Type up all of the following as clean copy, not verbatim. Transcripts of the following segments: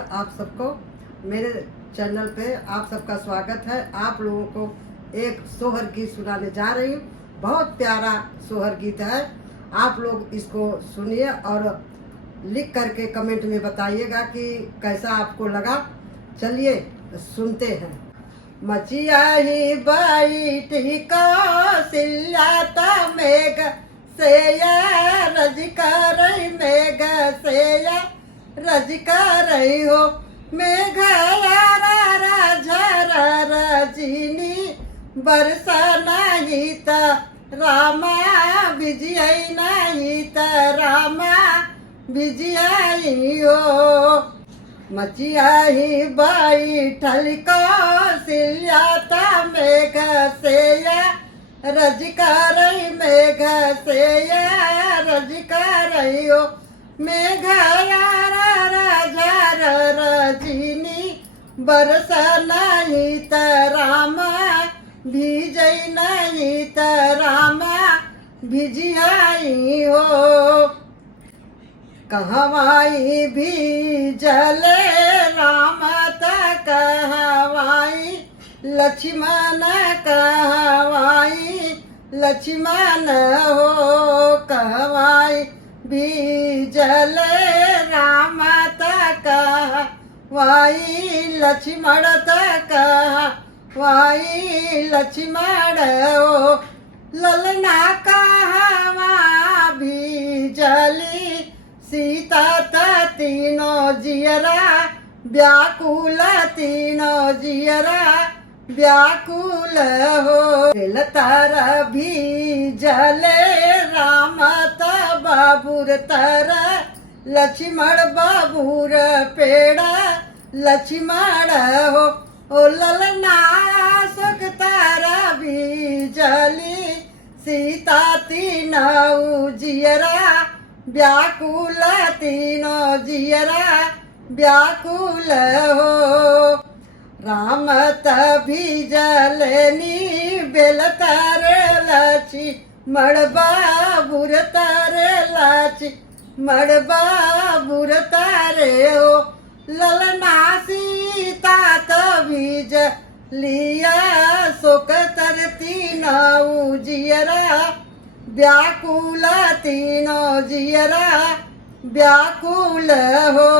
नमस्कार आप सबको। मेरे चैनल पे आप सबका स्वागत है। आप लोगों को एक सोहर गीत सुनाने जा रही हूँ। बहुत प्यारा सोहर गीत है। आप लोग इसको सुनिए और लिख करके कमेंट में बताइएगा कि कैसा आपको लगा। चलिए सुनते हैं। मचिया ही बैठी कौशल्या मेघ से रज कर मेघ से रज कर हो मेघ झर रजनी बरसा नहीं त रामा विजय नहीं त रामा विजय हो। मचिया ही बैठल कौशल्या मेघ से रज कर मेघ से रज कर हो मेघ झर रजनी बरस नहीं त रामा भिजय नहीं त रामा भिजियाई हो। कहवाई भीजल राम त कहवाई लक्ष्मण कहवाई लक्ष्मण हो। कहवाई भीजल राम त कहवाई लक्ष्मण त कहवाई लक्ष्मण हो। ललना कहवा भीजली सीता तीनों जियरा व्याकुल तीनों जियरा व्याकुल हो। तर भी जले राम त बाबूर तर लक्ष्मण बाबूर पेड़ा लक्ष्मण हो। ओ ललना सुख तर भी जली सीता तीनों जियरा व्याकुल तीनों जियरा व्याकुल हो। राम तभी जलनी बेल तर लक्ष्मण बाबूर तर लक्ष्मण बाबूर तारे हो। ललना सीता तभी जलिया शोक तर तीनों जियरा व्याकुल तीनों जियरा व्याकुल हो।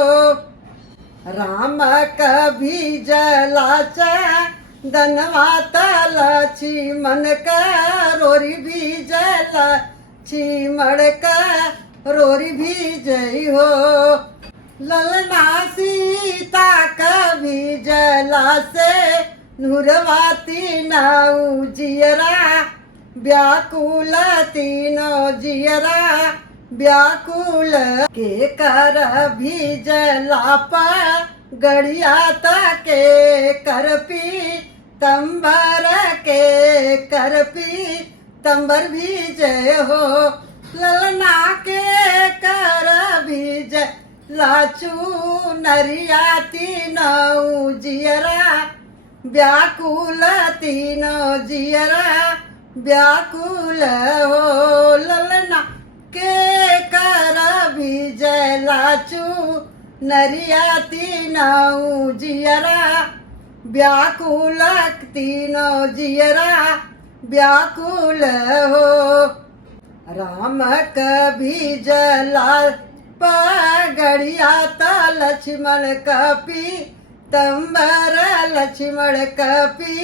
राम कभी जलाचा धनवाता लक्ष्मण का रोरी भी जला लक्ष्मण का रोरी भी जय हो। ललना सीता कभी जला से नूरवाती नाऊ जियरा व्याकुल तीनों जियरा व्याकुल के कर भी जलापा गड़िया के करपी तंबर के करपी तंबर भी जय हो। ललना के कर भी जय लाचू नरिया तीनों जियरा व्याकुल तीनों जियरा व्याकुल हो। ललना के कर भी जलाचू नरिया तीनों जियरा व्याकुल तीनों जियरा व्याकुल हो। राम कभी जला पगड़िया त लक्ष्मण कपी तंबर लक्ष्मण कपी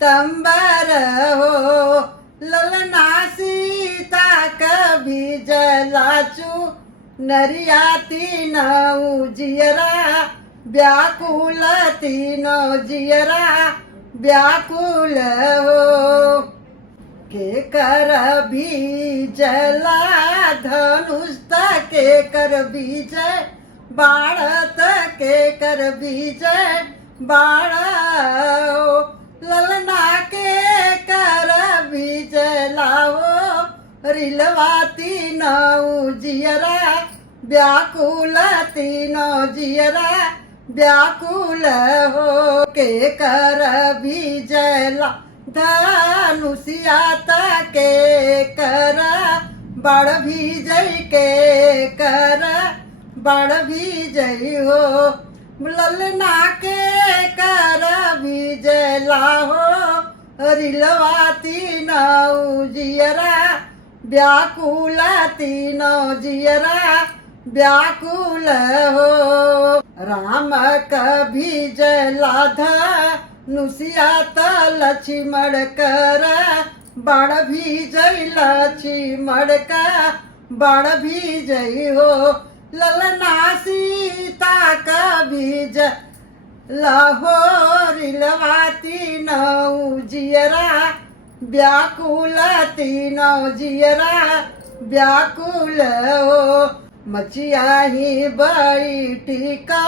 तंबर हो। ललना सीता कभी जलाचू नरिया तीनों जियरा व्याकुल तीनों जियरा व्याकुल हो। के कर भी जला धनुष के कर विजय बाढ़ के कर विजय बाढ़ हो। ललना के कर विजय लाओ रिलवाती नौ जियरा व्याकुल तीनों जियरा व्याकुल हो। के कर विजय ला धनुषिया के कर बड़ भी जय के कर बड़ भी जय हो। ललना के कर बीजला हो रिलवा तीनों जियरा व्याकुल तीनों जियरा व्याकुल हो। राम कभी जलाध नुसिया लक्ष्मण कर बाण भी जय लक्ष्मण का बाण भी जय हो। ललना सीता का बीज लाहौर लवाती नौ जियरा व्याकुल तीनों जियरा व्याकुल हो। मचिया ही बड़ी टीका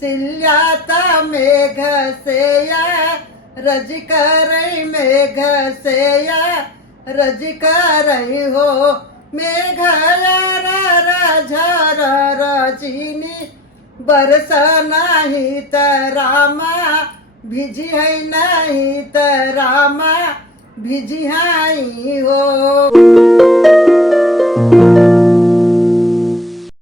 सिल्याता मेघ से रज कर मेघ से रज कर हो। मेघ झर रजनी बरस नहीं त रामा भिजी है नहीं त रामा भिजी है हो।